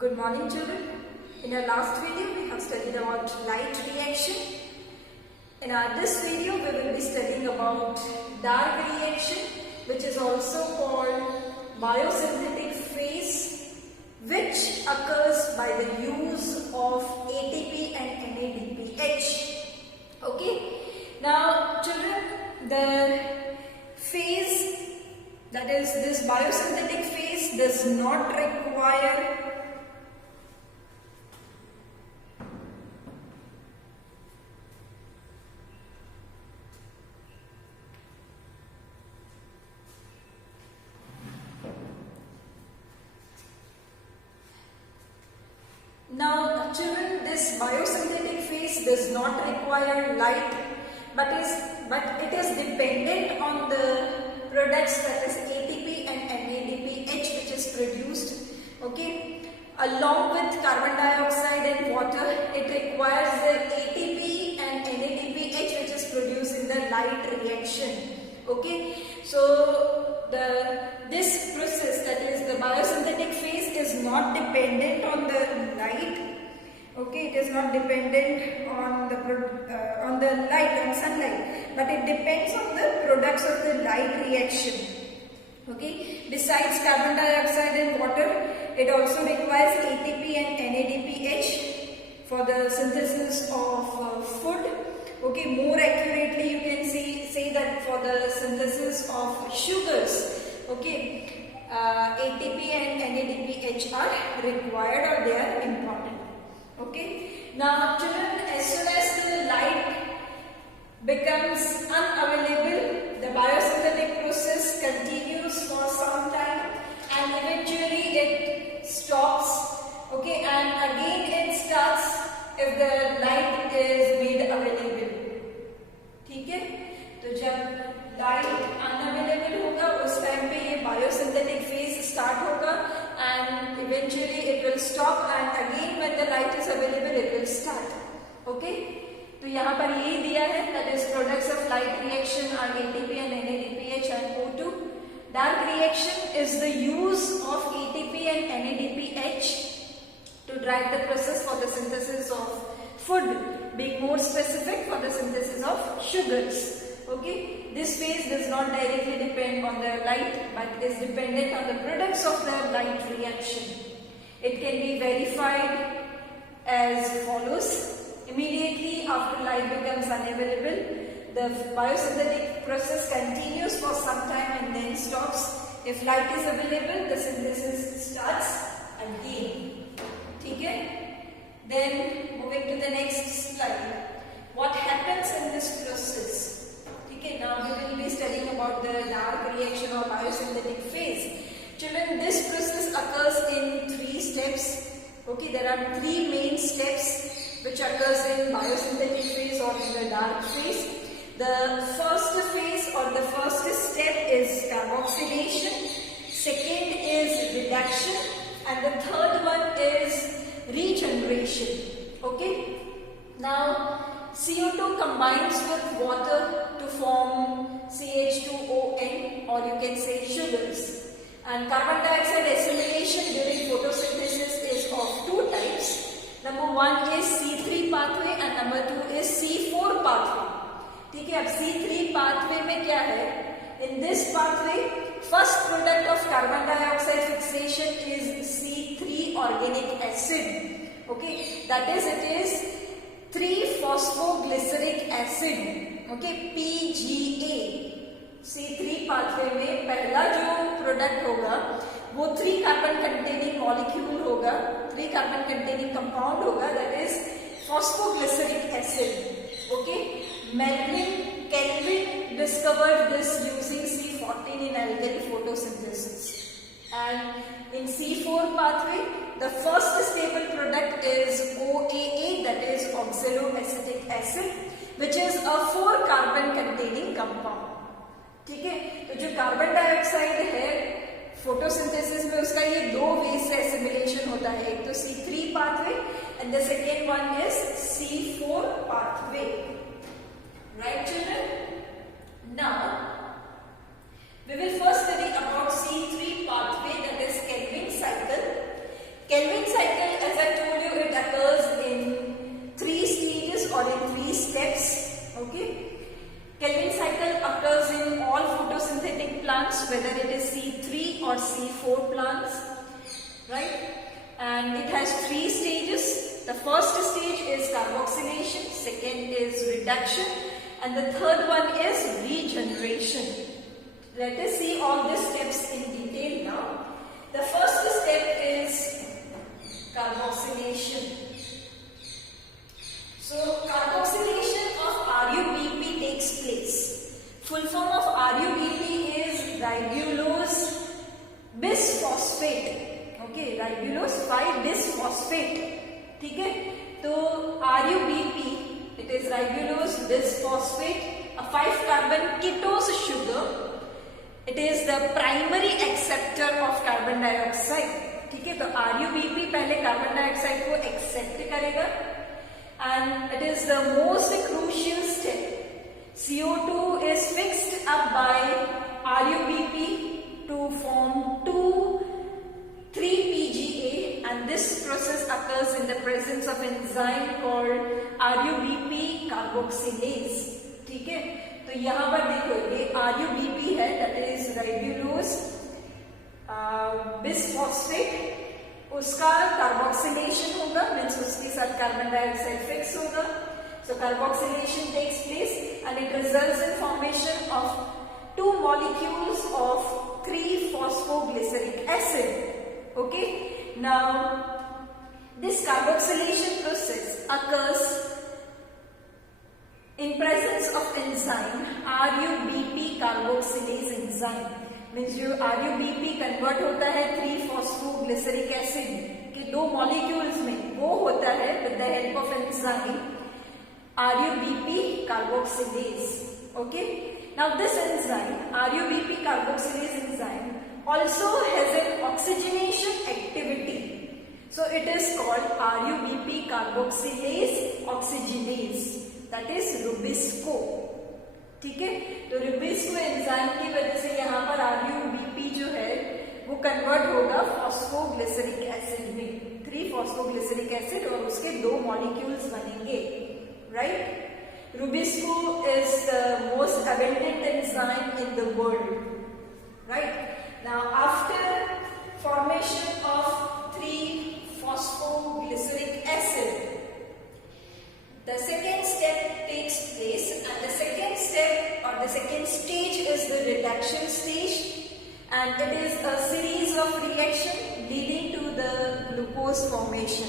Good morning, children. In our last video, we have studied about light reaction. In this video, we will be studying about dark reaction, which is also called biosynthetic phase, which occurs by the use of ATP and NADPH. Okay. Now, children, the phase, that is this biosynthetic phase, does not require Now, children, this biosynthetic phase does not require light, but it is dependent on the products, that is ATP and NADPH, which is produced. Okay, along with carbon dioxide and water, it requires the ATP and NADPH, which is produced in the light reaction. Okay, so this process, that is the biosynthetic phase, is not dependent on the light. Okay, it is not dependent on the light, on sunlight, but it depends on the products of the light reaction. Okay, besides carbon dioxide and water, it also requires ATP and NADPH for the synthesis of food. Okay, more accurately you can say that for the synthesis of sugars, okay, ATP and NADPH are required, or they are important. Okay, now children, as soon as the light becomes unavailable, the biosynthetic process continues for some time and eventually it stops. Okay, and again it starts if the light is made available. ठीक है, तो जब light unavailable होगा उस time पे ये biosynthetic phase start होगा and eventually it will stop, and again when the light is available it will start. Okay, तो यहाँ पर ये दिया है, that is products of light reaction are ATP and NADPH and O2. Dark reaction is the use of ATP and NADPH to drive the process for the synthesis of food, being more specific for the synthesis of sugars. Okay, this phase does not directly depend on the light, but is dependent on the products of the light reaction. It can be verified as follows. Immediately after light becomes unavailable, the biosynthetic process continues for some time and then stops. If light is available, the synthesis starts again. Okay? Then moving to the next slide. What happens in this process? Okay, now we will be studying about the dark reaction or biosynthetic phase. Children, this process occurs in 3 steps. Okay, there are 3 main steps which occurs in biosynthetic phase or in the dark phase. The first phase or the first step is carboxylation. Second is reduction, and the third one is regeneration. Okay, now CO2 combines with water to form CH2ON, or you can say sugars, and carbon dioxide assimilation during photosynthesis is of 2 types. Number 1 is C3 pathway and number 2 is C4 pathway. ठीक है, अब C3 pathway में क्या है? In this pathway, first product of carbon dioxide fixation is C3 organic acid. Okay, that is, it is 3-phosphoglyceric acid. Okay, PGA. C3 pathway में पहला जो product होगा वो 3 carbon containing molecule होगा, 3 carbon containing compound होगा, that is phosphoglyceric acid. Okay, Kelvin discovered this using C14 in alkyl photosynthesis. And in C4 pathway, the first stable product is OAA, that is oxaloacetic acid, which is a 4 carbon containing compound. ठीक है, तो जो carbon dioxide है photosynthesis में उसका ये 2 veg से assimilation होता है, एक तो C3 pathway and the second one is C4 pathway. Right, children? Now we will first study about C3 pathway, that is Kelvin cycle. Kelvin cycle whether it is C3 or C4 plants, right? And it has 3 stages. The first stage is carboxylation, second is reduction, and the third one is regeneration. Let us see all these steps in detail now. The first step is carboxylation. So carboxylation of RuBP takes place. Full form of RuBP is ribulose bisphosphate. Okay, ribulose 5-bisphosphate. ठीक है, तो RuBP, it is ribulose bisphosphate, a 5-carbon ketose sugar. It is the primary acceptor of carbon dioxide. ठीक है, तो RuBP पहले carbon dioxide को accept करेगा, and it is the most crucial step. CO2 is fixed up by RuBP to form 2,3-PGA, and this process occurs in the presence of enzyme called RuBP carboxylase. ठीक है, तो यहाँ पर देखो ये RuBP है, that is ribulose bisphosphate, उसका carboxylation होगा, मीन्स उसके साथ कार्बन डाइऑक्साइड फिक्स होगा. So carboxylation takes place and it results in formation of 2 molecules of 3-phosphoglyceric acid. Okay, now this carboxylation process occurs in presence of enzyme RuBP carboxylase enzyme. Means जो RuBP convert होता है 3-phosphoglyceric acid के 2 molecules में, वो होता है with the help of enzyme RuBP carboxylase. Okay, now this enzyme RuBP carboxylase enzyme also has an oxygenation activity, so it is called RuBP carboxylase oxygenase, that is Rubisco. ठीक है, तो Rubisco enzyme की वजह से यहाँ पर RuBP जो है वो कन्वर्ट होगा फॉस्फोग्लिसरिक एसिड में, 3-phosphoglyceric acid, और उसके 2 मॉलिक्यूल्स बनेंगे, right. Rubisco is the most abundant enzyme in the world, right. Now after formation of 3-phosphoglyceric acid, the second step takes place, and the second step or the second stage is the reduction stage, and it is a series of reaction leading to the glucose formation.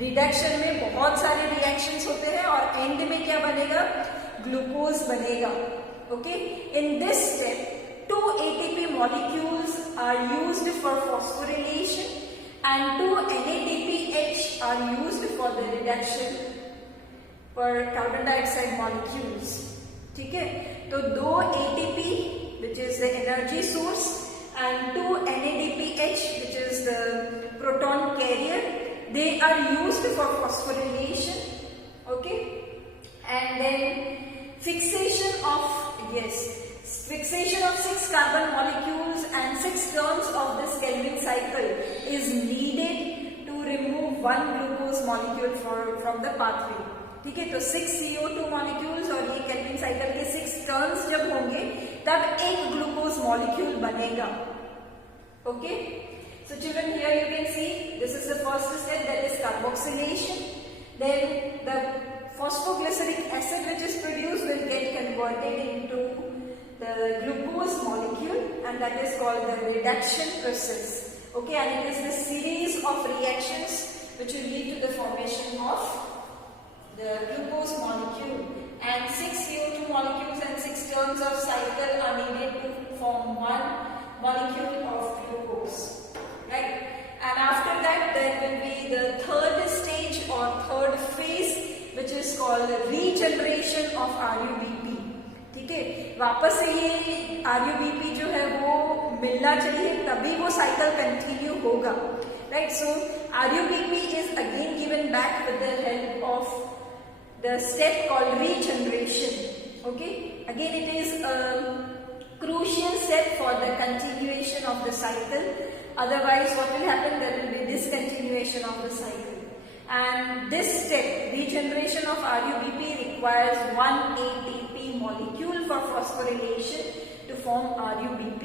Reduction में बहुत सारे reactions होते हैं और end में क्या बनेगा, glucose बनेगा. Okay, in this step 2 ATP molecules are used for phosphorylation and 2 NADPH are used for the reduction for carbon dioxide molecules. ठीक है, तो 2 ATP which is the energy source and 2 NADPH which is the proton carrier, they are used for phosphorylation. Okay, and then fixation of 6 carbon molecules and 6 turns of this Calvin cycle is needed to remove 1 glucose molecule from the pathway. ठीक है, तो 6 CO2 molecules और ये Calvin cycle के 6 turns जब होंगे तब एक ग्लूकोज मॉलिक्यूल बनेगा. Okay, so children here you can see this is the first step, that is carboxylation. Then the phosphoglyceric acid which is produced will get converted into the glucose molecule, and that is called the reduction process. Okay, and it is the series of reactions which will lead to the formation of the glucose molecule, and 6 CO2 molecules and 6 turns of cycle are needed to form 1 molecule of glucose, right? And after that there will be the third stage or third phase which is called regeneration of RuBP. ठीक है, वापस से ये RuBP जो है वो मिलना चाहिए, तभी वो साइकिल कंटिन्यू होगा, right. So RuBP is again given back with the help of the step called regeneration. Okay, again it is a crucial step for the continuation of the cycle. Otherwise what will happen, there will be discontinuation of the cycle, and this step, regeneration of RuBP, requires 1 ATP molecule for phosphorylation to form RuBP.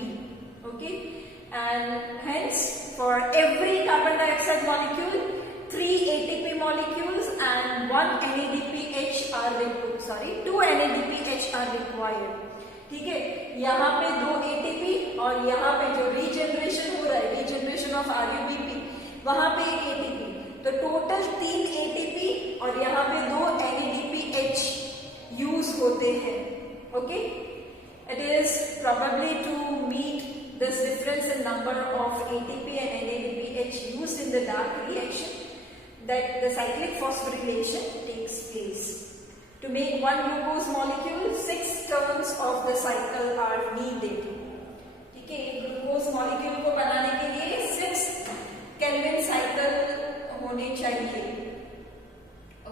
Okay, and hence for every carbon dioxide molecule 3 ATP molecules and 2 NADPH are required. ठीक है, यहाँ पे 2 ATP और यहाँ पे जो regeneration हो रहा है, रीजनरेशन ऑफ RUBP, वहां पे 1 ATP, तो टोटल 3 ATP और यहाँ पे 2 NADPH यूज होते हैं. Okay, it is probably to meet this difference in number of ATP and NADPH used in the dark reaction that the cyclic phosphorylation takes place. To make one glucose molecule, 6 turns of the cycle are needed. ठीक है, glucose molecule को बनाने के लिए 6 Calvin cycle होने चाहिए.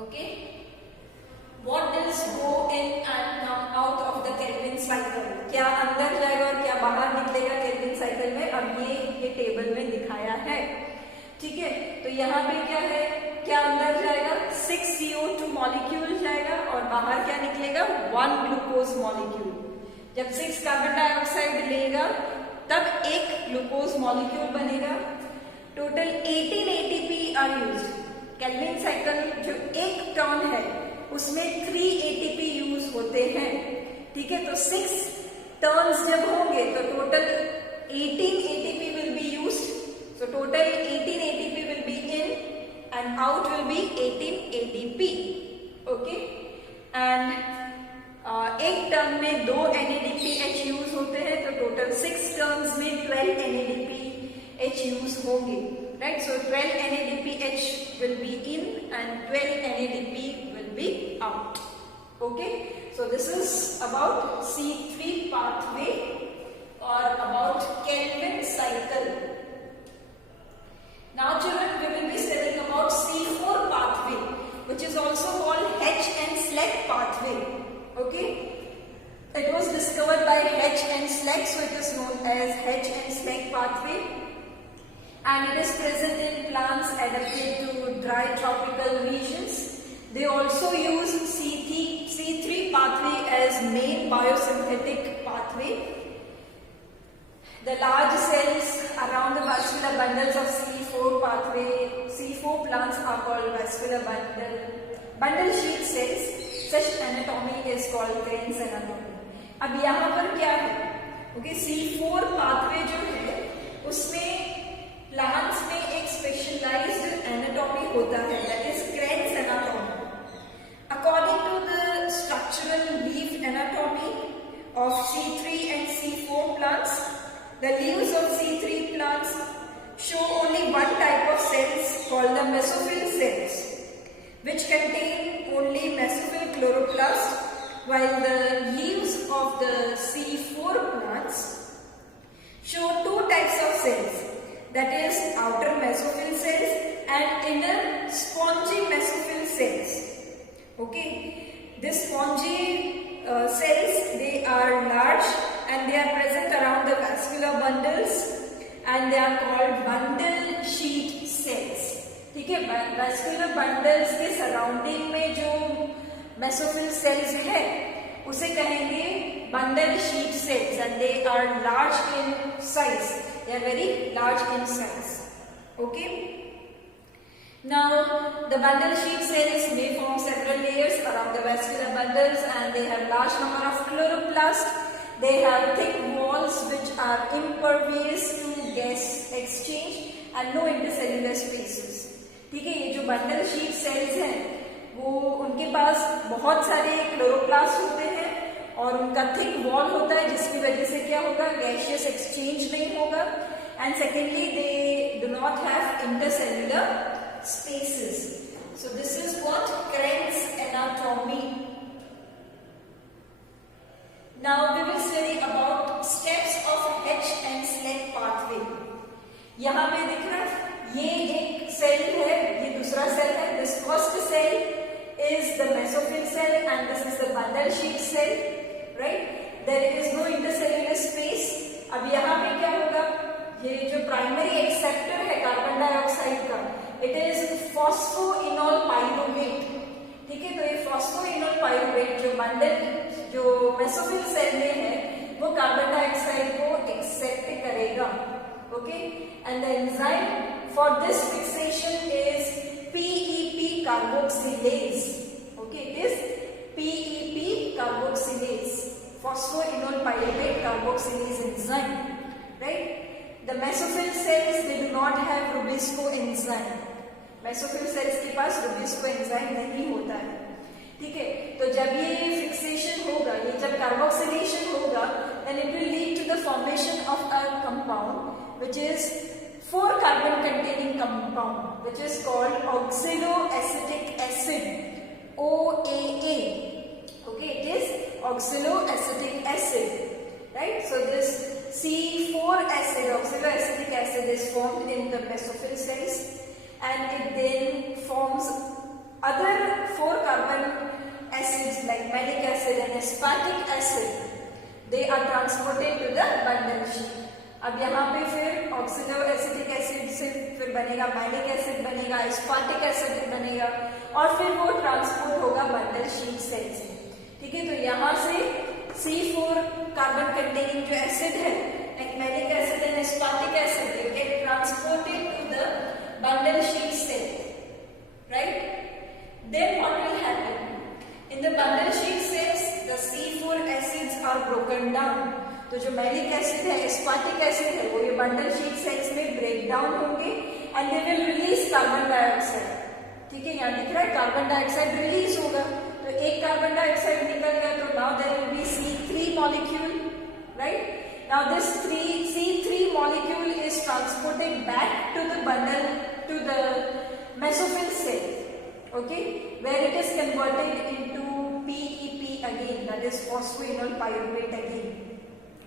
Okay, What does go in and come out of the Kelvin cycle? क्या अंदर जाएगा और क्या बाहर निकलेगा केल्विन साइकिल में? अब ये टेबल में दिखाया है. ठीक है, तो यहाँ पे क्या है, क्या अंदर जाएगा? 6 CO2 मॉलिक्यूल जाएगा और बाहर क्या निकलेगा? 1 ग्लूकोज मॉलिक्यूल. जब 6 कार्बन डाइऑक्साइड लेगा तब 1 ग्लूकोज मॉलिक्यूल बनेगा. Total 18 ATP are used. Calvin cycle जो एक टर्न है उसमें 3 ATP यूज होते हैं. ठीक है, तो 6 टर्न्स जब होंगे तो total 18 ATP will be used. So total 18 ATP will be in and out will be 18 ATP. Okay, and एक टर्न में 2 NADPH यूज होते हैं, तो टोटल 6 टर्न्स में 12 NADPH यूज होंगे. Right, so 12 NADPH will be in and 12 NADP will be out. Okay, so this is about C3 pathway or about Kelvin cycle. Now children, we will be studying about C4 pathway, which is also called H and Slack pathway. Okay, it was discovered by H and Slack, so it is known as H and Slack pathway, and it is present in plants adapted to dry tropical regions. They also use C3 pathway as main biosynthetic pathway. The large cells around the vascular bundles of C4 pathway, C4 plants are called vascular bundle sheet cells. Such anatomy is called Crane's anatomy. अब यहाँ पर क्या है? Okay, C4 pathway जो है उसमें plants में एक स्पेशलाइज्ड एनाटॉमी होता है, that is Crane's anatomy. According to the structural leaf anatomy of C3 and C4 plants, the leaves of C3 plants show only one type of cells called the mesophyll cells, which contain only mesophyll chloroplast, while the leaves of the C4 plants show 2 types of cells, that is outer mesophyll cells and inner spongy mesophyll cells. Okay, these spongy cells, they are large and they are present around the vascular bundles and they are called bundle sheet cells. ठीक है, vascular bundles के surrounding में जो mesophyll cells है उसे कहेंगे bundle sheet cells, and they are large in size. They are very large in size. Okay. Now, the bundle sheet cells may form several layers around the vascular bundles, and they have large number of chloroplasts. They have thick walls which are impervious to gas exchange and no intercellular spaces. ठीक है, ये जो bundle sheet cells हैं, वो उनके पास बहुत सारे chloroplast होते हैं और उनका थिक वॉल होता है, जिसकी वजह से क्या होगा, गैशियस एक्सचेंज नहीं होगा. And secondly, they do not have intercellular spaces. So this is what Crane's anatomy. Now we will study about steps of H and Slack pathway. यहाँ पे दिख रहा है, ये एक सेल है, ये दूसरा सेल है. This first cell is the mesophyll cell and this is the bundle sheet cell, right? There is no intercellular space. अब यहाँ पे क्या होगा, ये जो प्राइमरी एक्सेप्टर है कार्बन डाइऑक्साइड का, इट इज फॉस्फोइनोल पाइरुवेट. ठीक है, तो ये फॉस्फोइनोल पाइरुवेट जो बंडल जो मेसोफिल सेल में है वो कार्बन डाइऑक्साइड को एक्सेप्ट करेगा. Okay, and the enzyme for this fixation is PEP carboxylase. Okay, it is PEP carboxylase, phosphoenol pyruvate carboxylase enzyme, right? The mesophyll cells, they do not have Rubisco enzyme. mesophyll cells के पास Rubisco enzyme नहीं होता है. ठीक है, तो जब ये fixation होगा, ये जब कार्बोक्सिलेशन होगा, then it will lead to the formation of a compound which is 4 carbon containing compound which is called oxaloacetic acid, OAA. Okay, it is oxaloacetic acid, right? So this C4 acid, oxaloacetic acid, is formed in the mesophyll cells, and it then forms other 4 carbon acids like malic acid and aspartic acid. They are transported to the bundle sheet. अब यहाँ पे फिर ऑक्सिलोएसिटिक acid से फिर बनेगा malic acid, बनेगा aspartic acid बनेगा, और फिर वो ट्रांसपोर्ट होगा बंडल शीट सेल से. ठीक है, तो यहाँ से C4 कार्बन कंटेनिंग जो एसिड है, like malic acid and aspartic acid, they get transported to the bundle sheet cell, right? Then what will happen? In the bundle sheet cells, the C4 acids are broken down. तो जो malic acid है, aspartic acid है, वो ये bundle sheath cells में break down होंगे and they will release carbon dioxide. ठीक है, यहाँ दिख रहा है कार्बन डाइऑक्साइड रिलीज होगा, तो एक कार्बन डाइऑक्साइड निकल गया, तो now there will be C3 molecule, right? Now this C3 molecule is transported back to the bundle, to the mesophyll cell, okay, where it is converted into PEP again, that is phosphoenol pyruvate again,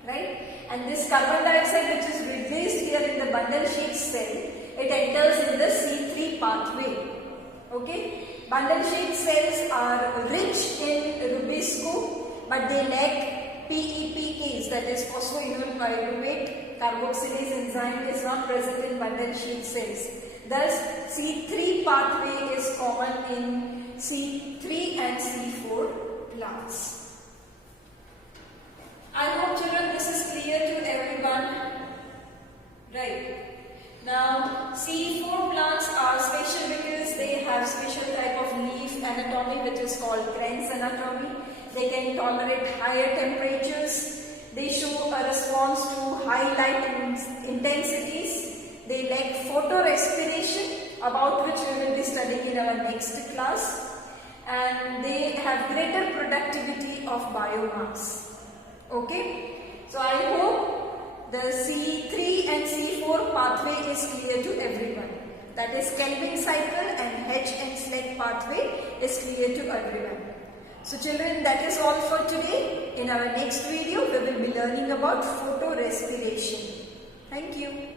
right? And this carbon dioxide which is released here in the bundle sheet cell, it enters in the C3 pathway. Okay, bundle sheet cells are rich in Rubisco, but they lack PEPase, that is phosphoenol pyruvate carboxylase enzyme is not present in bundle sheet cells. Thus, C3 pathway is common in C3 and C4 plants. I hope children this is clear to everyone. Right. Now C4 plants are special because they have special type of leaf anatomy which is called Kranz anatomy. They can tolerate higher temperatures. They show a response to high light intensities. They lack photorespiration, about which we will be studying in our next class. And they have greater productivity of biomass. Okay, so I hope the C3 and C4 pathway is clear to everyone. That is Calvin cycle and H and Sled pathway is clear to everyone. So children, that is all for today. In our next video, we will be learning about photorespiration. Thank you.